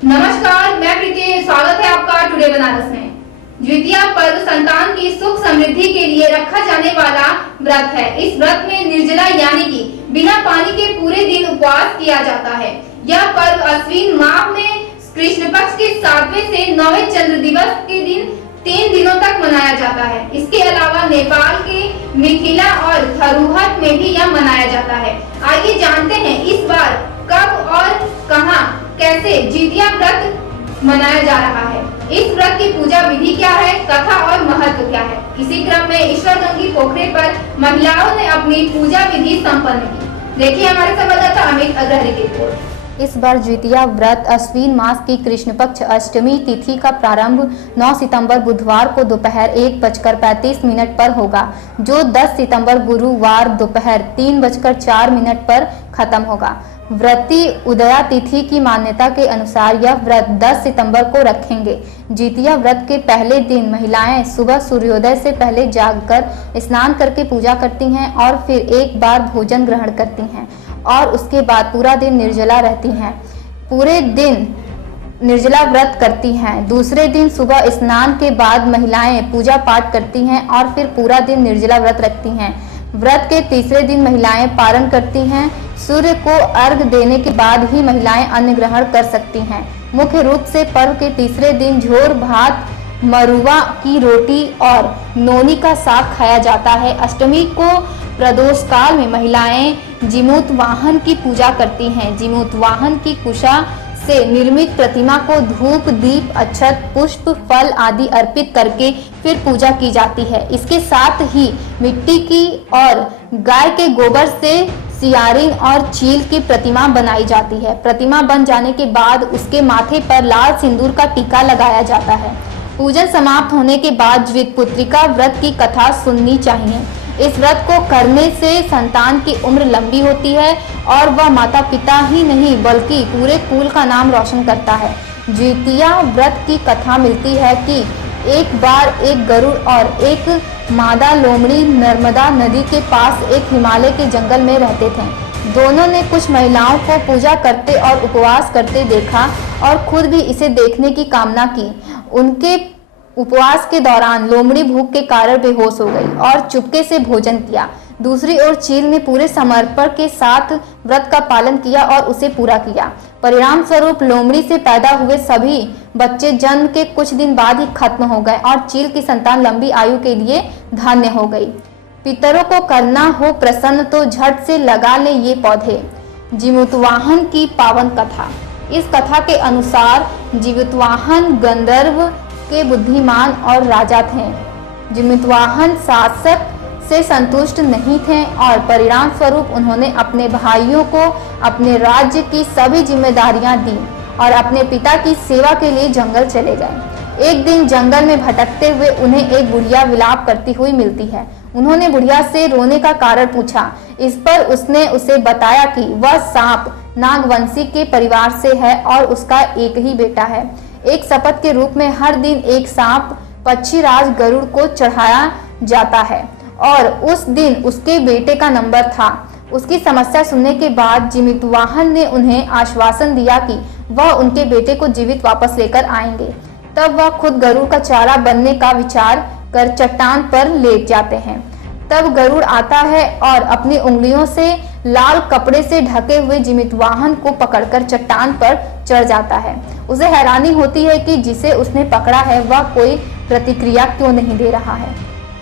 नमस्कार, मैं प्रीति। स्वागत है आपका टुडे बनारस में। द्वितीया पर्व संतान की सुख समृद्धि के लिए रखा जाने वाला व्रत है। इस व्रत में निर्जला यानी कि बिना पानी के पूरे दिन उपवास किया जाता है। यह पर्व अश्विन माह में कृष्ण पक्ष के 7वें से 9वें चंद्र दिवस के दिन 3 दिनों तक मनाया जाता है। इसके अलावा नेपाल के मिथिला और थरूहट में भी यह मनाया जाता है। आइए जानते हैं इस बार कब और कहां कैसे जितिया व्रत मनाया जा रहा है। इस व्रत की पूजा विधि क्या है, कथा और महत्व क्या है। इसी क्रम में ईश्वरगंगी पोखरे पर महिलाओं ने अपनी पूजा विधि संपन्न की। देखिए हमारे संवाददाता अमित अग्रहरी की रिपोर्ट। इस बार द्वितीया व्रत अश्विन मास की कृष्ण पक्ष अष्टमी तिथि का प्रारंभ 9 सितंबर बुधवार को दोपहर 1:35 पर होगा, जो 10 सितंबर गुरुवार दोपहर 3:04 पर खत्म होगा। व्रती उदया तिथि की मान्यता के अनुसार यह व्रत 10 सितंबर को रखेंगे। जितिया व्रत के पहले दिन महिलाएं सुबह सूर्योदय से पहले जागकर स्नान करके पूजा करती हैं और फिर एक बार भोजन ग्रहण करती हैं और उसके बाद पूरा दिन निर्जला रहती हैं। पूरे दिन निर्जला व्रत करती हैं। दूसरे दिन सुबह स्नान के बाद महिलाएं पूजा पाठ करती हैं और फिर पूरा दिन निर्जला व्रत रखती हैं। व्रत के तीसरे दिन महिलाएं पारण करती हैं। सूर्य को अर्घ देने के बाद ही महिलाएं अन्न ग्रहण कर सकती हैं। मुख्य रूप से पर्व के तीसरे दिन झोर भात, मरुआ की रोटी और नोनी का साग खाया जाता है। अष्टमी को प्रदोष काल में महिलाएं जिमूत वाहन की पूजा करती हैं। जिमूत वाहन की कुशा से निर्मित प्रतिमा को धूप, दीप, अक्षत, पुष्प, फल आदि अर्पित करके फिर पूजा की जाती है। इसके साथ ही मिट्टी की और गाय के गोबर से सियारिंग और चील की प्रतिमा बनाई जाती है। प्रतिमा बन जाने के बाद उसके माथे पर लाल सिंदूर का टीका लगाया जाता है। पूजन समाप्त होने के बाद ज्वितपुत्रिका व्रत की कथा सुननी चाहिए। इस व्रत को करने से संतान की उम्र लंबी होती है और वह माता पिता ही नहीं बल्कि पूरे कुल का नाम रोशन करता है। द्वितीया व्रत की कथा मिलती है कि एक बार एक गरुड़ और एक मादा लोमड़ी नर्मदा नदी के पास एक हिमालय के जंगल में रहते थे। दोनों ने कुछ महिलाओं को पूजा करते और उपवास करते देखा और खुद भी इसे देखने की कामना की। उनके उपवास के दौरान लोमड़ी भूख के कारण बेहोश हो गई और चुपके से भोजन किया। दूसरी ओर चील ने पूरे समर्पण के साथ व्रत का पालन किया और उसे पूरा किया। परिणाम स्वरूप लोमड़ी से पैदा हुए सभी बच्चे जन्म के कुछ दिन बाद ही खत्म हो गए और चील की संतान लंबी आयु के लिए धन्य हो गई। पितरों को करना हो प्रसन्न तो झट से लगा ले ये पौधे। जिमूतवाहन की पावन कथा। इस कथा के अनुसार जिमूतवाहन गंधर्व के बुद्धिमान और राजा थे। जिमूतवाहन शासक से संतुष्ट नहीं थे और परिणाम स्वरूप उन्होंने अपने भाइयों को अपने राज्य की सभी जिम्मेदारियां दी और अपने पिता की सेवा के लिए जंगल चले गए। एक दिन जंगल में भटकते हुए उन्हें एक बुढ़िया विलाप करती हुई मिलती है। उन्होंने बुढ़िया से रोने का कारण पूछा। इस पर उसने उसे बताया कि वह सांप नागवंशी के परिवार से है और उसका एक ही बेटा है। एक शपथ के रूप में हर दिन एक सांप पक्षीराज गरुड़ को चढ़ाया जाता है और उस दिन उसके बेटे का नंबर था। उसकी समस्या सुनने के बाद जिमूतवाहन ने उन्हें आश्वासन दिया कि वह उनके बेटे को जीवित वापस लेकर आएंगे। तब वह खुद गरुड़ का चारा बनने का विचार कर चट्टान पर लेट जाते हैं। तब गरुड़ आता है और अपनी उंगलियों से लाल कपड़े से ढके हुए जिमूतवाहन को पकड़कर चट्टान पर चढ़ जाता है। उसे हैरानी होती है कि जिसे उसने पकड़ा है वह कोई प्रतिक्रिया क्यों नहीं दे रहा है।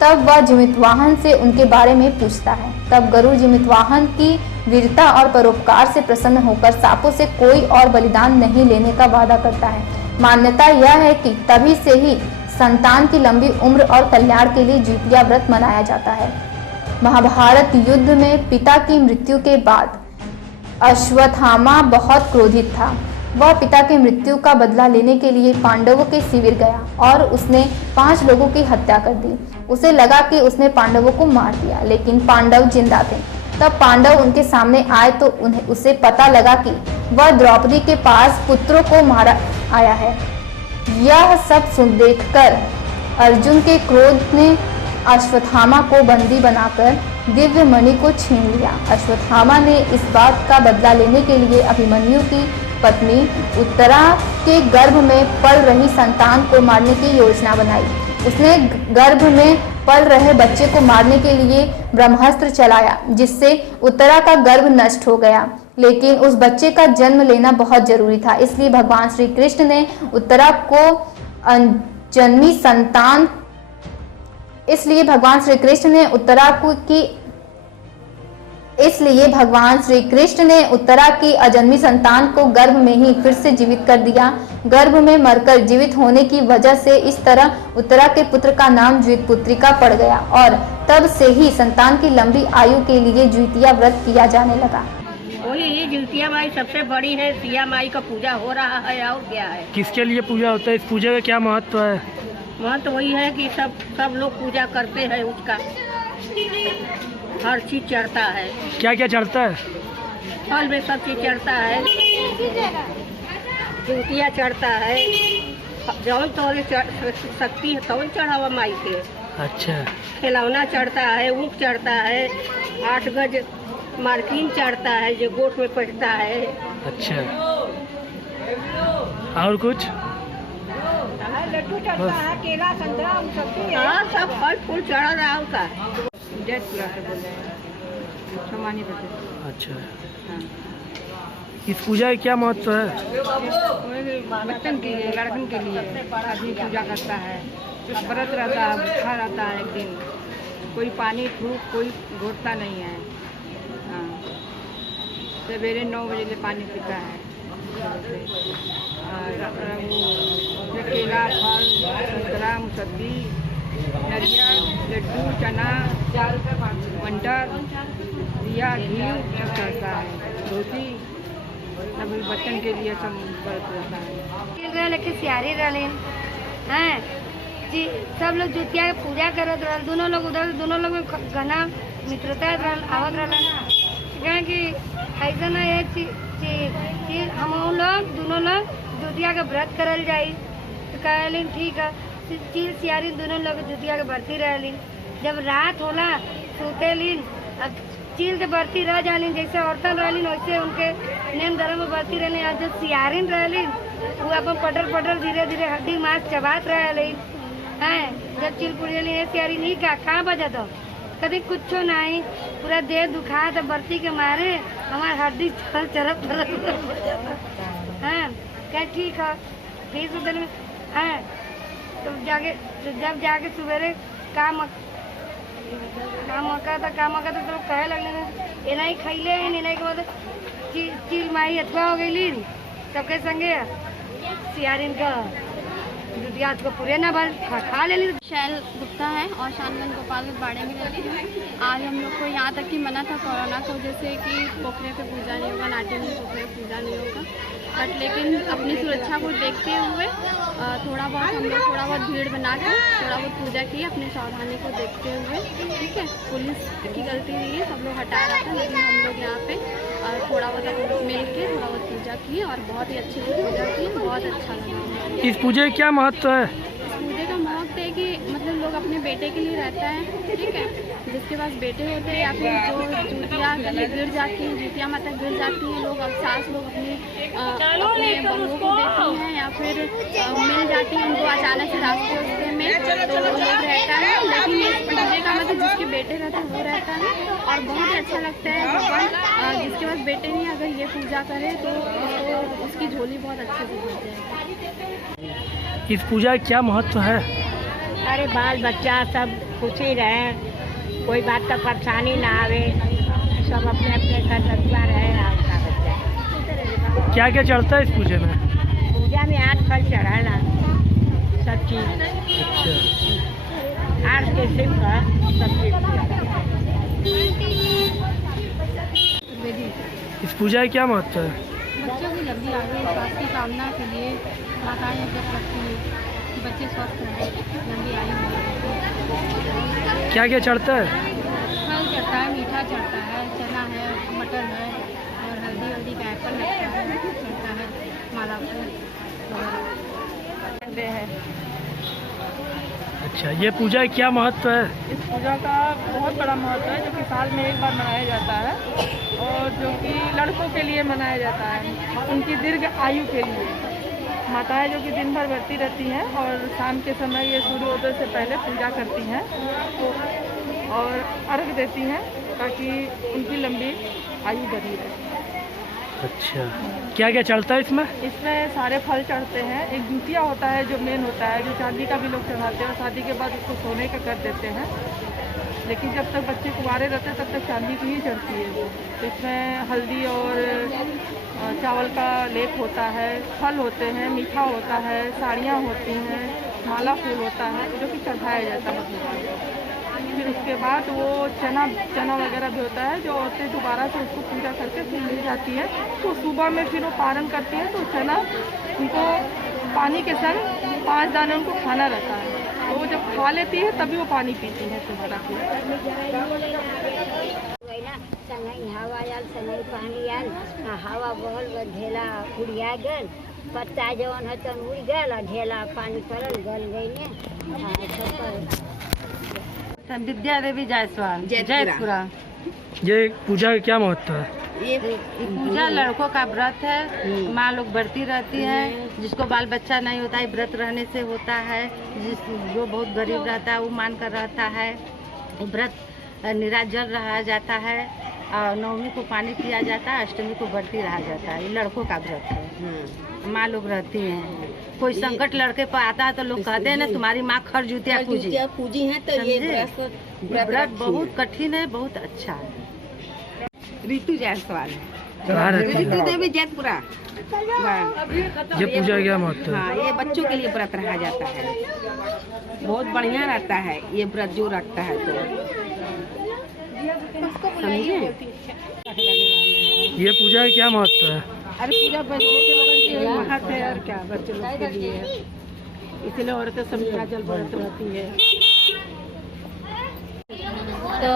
तब वह जिमूतवाहन से उनके बारे में पूछता है। तब गरुड़ जिमूतवाहन की वीरता और परोपकार से प्रसन्न होकर सांपों से कोई और बलिदान नहीं लेने का वादा करता है। मान्यता यह है कि तभी से ही संतान की लंबी उम्र और कल्याण के लिए जितिया व्रत मनाया जाता है। महाभारत युद्ध में पिता की मृत्यु के बाद अश्वत्थामा बहुत क्रोधित था। वह पिता की मृत्यु का बदला लेने के लिए पांडवों के शिविर गया और उसने 5 लोगों की हत्या कर दी। उसे लगा कि उसने पांडवों को मार दिया, लेकिन पांडव जिंदा थे। तब पांडव उनके सामने आए तो उसे पता लगा कि वह द्रौपदी के पास पुत्रों को मारा आया है। यह सब सुन देखकर अर्जुन के क्रोध ने अश्वत्थामा को बंदी बनाकर दिव्य मणि को छीन लिया। अश्वत्थामा ने इस बात का बदला लेने के लिए अभिमन्यु की पत्नी उत्तरा के गर्भ में पल रही संतान को मारने की योजना बनाई। उसने गर्भ में पल रहे बच्चे को मारने के लिए ब्रह्मास्त्र चलाया, जिससे उत्तरा का गर्भ नष्ट हो गया। लेकिन उस बच्चे का जन्म लेना बहुत जरूरी था, इसलिए भगवान श्री कृष्ण ने उत्तरा को अजन्मी संतान इसलिए भगवान श्री कृष्ण ने उत्तरा की अजन्मी संतान को गर्भ में ही फिर से जीवित कर दिया। गर्भ में मरकर जीवित होने की वजह से इस तरह उत्तरा के पुत्र का नाम द्वितपुत्रिका पड़ गया और तब से ही संतान की लंबी आयु के लिए द्वितीया व्रत किया जाने लगा। वही द्वितीया माई सबसे बड़ी है, सिया माई का पूजा हो रहा है और क्या है। किसके लिए पूजा होता है? इस पूजा का क्या महत्व है? महत्व वही है कि सब लोग पूजा करते हैं, उसका हर चीज चढ़ता है। क्या क्या चढ़ता है? फल में सब चीज चढ़ता है, द्वितीया चढ़ता है, जौन तौल शक्ति है तौल चढ़ावा माई के। अच्छा। खिलौना चढ़ता है, ऊँट चढ़ता है, 8 गज मार्किन चढ़ता है जो गोट में पड़ता है। अच्छा, और कुछ? लड्डू चढ़ता है, केला संतरा सब फल फूल चढ़ा रहा है उसका। अच्छा, इस पूजा का क्या महत्व है? बच्चन के लिए, लड़कन के लिए आदमी पूजा करता है। व्रत रहता है, भूखा रहता है एक दिन, कोई पानी धूप कोई घोटता नहीं है। हाँ, सवेरे 9 बजे से पानी पीता है। केला, फल, संतरा, मौसम्बी, नारियल, लड्डू, चना, मटर, दिया, घी सब चढ़ता है। धोती अभी बच्चन के लिए सब व्रत रहता है। लेके सियारी रहे हैं जी, सब लोग जुतिया के पूजा करत रहे। दोनों लोग उधर, दोनों लोग घना मित्रता आवत रहे कि ऐसा ना है कि हम लोग दोनों लोग जुतिया के व्रत करल जाई। तो कहलिन ठीक है, चील सियारी दोनों लोग जुतिया के बरती रहलिन। जब रात होला सुतेलिन, अब चील के बरती रह जालिन, जैसे औरतन रहलिन वैसे उनके नेम धर्म में बरती रहलिन। और जब सियारिन रहलिन वो अपन पटर धीरे धीरे हड्डी मांस चबात रहलिन हैं। जब चील पुड़ियलिन सियारी नहीं कहाँ बजा दो, कभी कुछ नहीं, पूरा देह दुखा तो बरती के मारे हमारे हड्डी चल चरप हैं। क्या ठीक है, फिर उधर में हैं तो जब जाके सवेरे काम मौका तो कहे लगने एना ही खैले एना के बाद चील माई अथवा हो गई सबके संगे सियारिन का जुतिया को पूरे ना भर खा ले ली। शैल गुप्ता है और शानगंज गोपालगंज बाड़े में रहती हूँ। आज हम लोग को यहाँ तक कि मना था कोरोना को, जैसे कि पोखरे पे पूजा नहीं होगा, नाट्य में पोखरे पूजा नहीं होगा, बट लेकिन अपनी सुरक्षा को देखते हुए थोड़ा बहुत भीड़ बना के थोड़ा बहुत पूजा की, अपनी सावधानी को देखते हुए। ठीक है, पुलिस की गलती नहीं है, सब लोग हटा रहा था, लेकिन हम लोग यहाँ पे थोड़ा बहुत मिल के थोड़ा बहुत पूजा की और बहुत ही अच्छे से पूजा की, बहुत अच्छा लगा। इस पूजा का क्या महत्व है? इस पूजे का महत्व है कि मतलब लोग अपने बेटे के लिए रहता है। ठीक है, जिसके पास बेटे होते हैं या फिर जो जुतिया गिर जाती है, जुतिया माता गिर जाती है, लोग अब सास लोग अपने बहुओं को देखती हैं या फिर मिल जाती हैं उनको अचानक से रास्ते में, तो लोग रहता है। लेकिन इस पूजे का मतलब जिसके बेटे रहते हैं वो रहता है और बहुत ही अच्छा लगता है। भगवान जिसके पास बेटे नहीं अगर ये पूजा करे तो उसकी झोली बहुत अच्छे से भर जाएगी। इस पूजा का क्या महत्व है? अरे बाल बच्चा सब खुश ही रहे, कोई बात का परेशानी ना आवे, सब अपने अपने घर रखवा रहे। क्या क्या चढ़ता है इस पूजा में? पूजा में 8 फल चढ़ाना सब चीज। अच्छा, 8 के शिव का सब चीज। इस पूजा का क्या महत्व है? बच्चों की लंबी आयु स्वास्थ्य की कामना के लिए माताएं व्रत रखती हैं कि बच्चे स्वस्थ रहें, लंबी आयु हो। क्या क्या चढ़ता है? फल चढ़ता है, मीठा चढ़ता है, चना है, मटर है और हल्दी का एप्पल लगता है, चढ़ता है, माला फूल वगैरह। अच्छा, ये पूजा का क्या महत्व है? इस पूजा का बहुत बड़ा महत्व है, जो कि साल में एक बार मनाया जाता है और जो कि लड़कों के लिए मनाया जाता है, उनकी दीर्घ आयु के लिए। माताएं जो कि दिन भर बैठती रहती हैं और शाम के समय ये सूर्योदय से पहले पूजा करती हैं और अर्घ देती हैं ताकि उनकी लंबी आयु बनी रहे। अच्छा, क्या क्या चलता है इसमें? इसमें सारे फल चढ़ते हैं। एक जुतिया होता है जो मेन होता है, जो चांदी का भी लोग चढ़ाते हैं और शादी के बाद उसको सोने का कर देते हैं, लेकिन जब तक बच्चे कुंवारे रहते हैं तब तक चांदी की ही चढ़ती है वो। तो इसमें हल्दी और चावल का लेप होता है, फल होते हैं, मीठा होता है, साड़ियाँ होती हैं, माला फूल होता है जो कि चढ़ाया जाता है भगवान को। फिर उसके बाद वो चना वगैरह भी होता है, जो औरतें दोबारा से उसको पूजा करके फिर ले जाती है। तो सुबह में फिर वो पारण करती है, तो चना उनको पानी के संग 5 दाने उनको खाना रहता है, तो वो जब खा लेती है तभी वो पानी पीती है दोबारा फिर। हवा आयल संगे पानी आयल, हवा बहल ढेला उड़िया गल, पत्ता जवन है तन उड़ गल, ढेला पानी पड़ल गल गई। विद्या देवी जायसवाल, जयपुरा। ये पूजा का क्या महत्व है? ये पूजा लड़कों का व्रत है, माँ लोग बढ़ती रहती है, जिसको बाल बच्चा नहीं होता है व्रत रहने से होता है, जो बहुत गरीब रहता है वो मान कर रहता है। व्रत निराजल रहा जाता है और नवमी को पानी पिया जाता है, अष्टमी को बढ़ती रहा जाता है। ये लड़कों का व्रत है, माँ लोग रहती हैं। कोई संकट लड़के पर आता है तो लोग कहते हैं ना तुम्हारी माँ खर जुतिया पूजी है, तो ये व्रत बहुत कठिन है, बहुत अच्छा है। ऋतु जायसवाल, ऋतु देवी जयपुरा। ये पूजा क्या महत्व है? हाँ, ये बच्चों के लिए व्रत रखा जाता है, बहुत बढ़िया रहता है ये व्रत जो रखता है, तो समझे। ये पूजा का क्या महत्व है? अरे पूजा बच्चों के लोगों के महत्व है और क्या, बच्चे लोग के लिए है, इसलिए औरतें सब निराजल व्रत रहती है। तो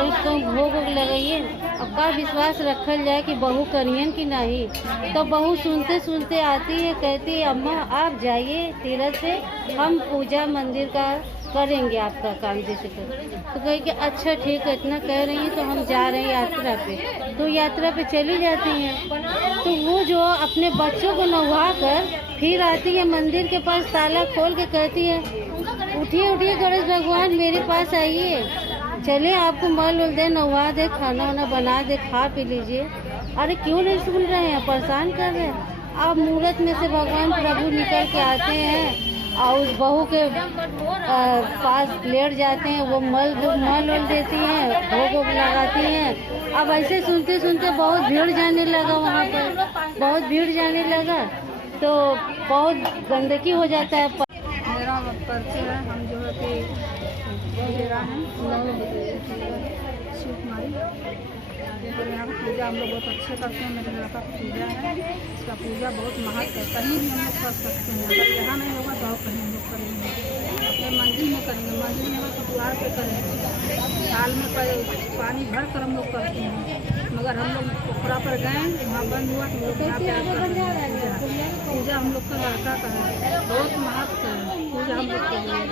उसको भोग लगाइए। अब का विश्वास रखल जाए कि बहू करियन कि नहीं, तो बहू सुनते सुनते आती है, कहती है अम्मा आप जाइए तीरथ से, हम पूजा मंदिर का करेंगे आपका काम जैसे कर। तो कहे कि अच्छा ठीक है, इतना कह रही हैं तो हम जा रहे हैं यात्रा पे। तो यात्रा पे चली जाती हैं, तो वो जो अपने बच्चों को नहवा कर फिर आती है मंदिर के पास, ताला खोल के कहती है उठिए उठिए गणेश भगवान मेरे पास आइए, चले आपको मल उल दे, नहवा दे, खाना वाना बना दे, खा पी लीजिए। अरे क्यों नहीं सुन रहे हैं, परेशान कर रहे हैं। अब मुहूर्त में से भगवान प्रभु निकल के आते हैं और उस बहू के पास लेट जाते हैं, वो मल उल देती हैं, भोग लगाती हैं। अब ऐसे सुनते सुनते बहुत भीड़ जाने लगा, वहाँ पर बहुत भीड़ जाने लगा, तो बहुत गंदगी हो जाता है। मेरा परिचय है, हम जो है कि और यहाँ की पूजा हम लोग बहुत अच्छे करते हैं। मेरे लड़का की पूजा है, इसका पूजा बहुत महत्व है, कहीं भी हम लोग कर सकते हैं। अगर यहाँ नहीं होगा तो और कहीं हम लोग करेंगे, अपने मंदिर में करेंगे, मंदिर में होगा तो द्वार पे करेंगे। साल में पानी भर कर हम लोग करते हैं, मगर हम लोग पोखरा पर गए, वहाँ बंद हुआ तो लोग यहाँ पे पूजा हम लोग का लड़का का है, बहुत महत्व है पूजा हम लोग के लिए।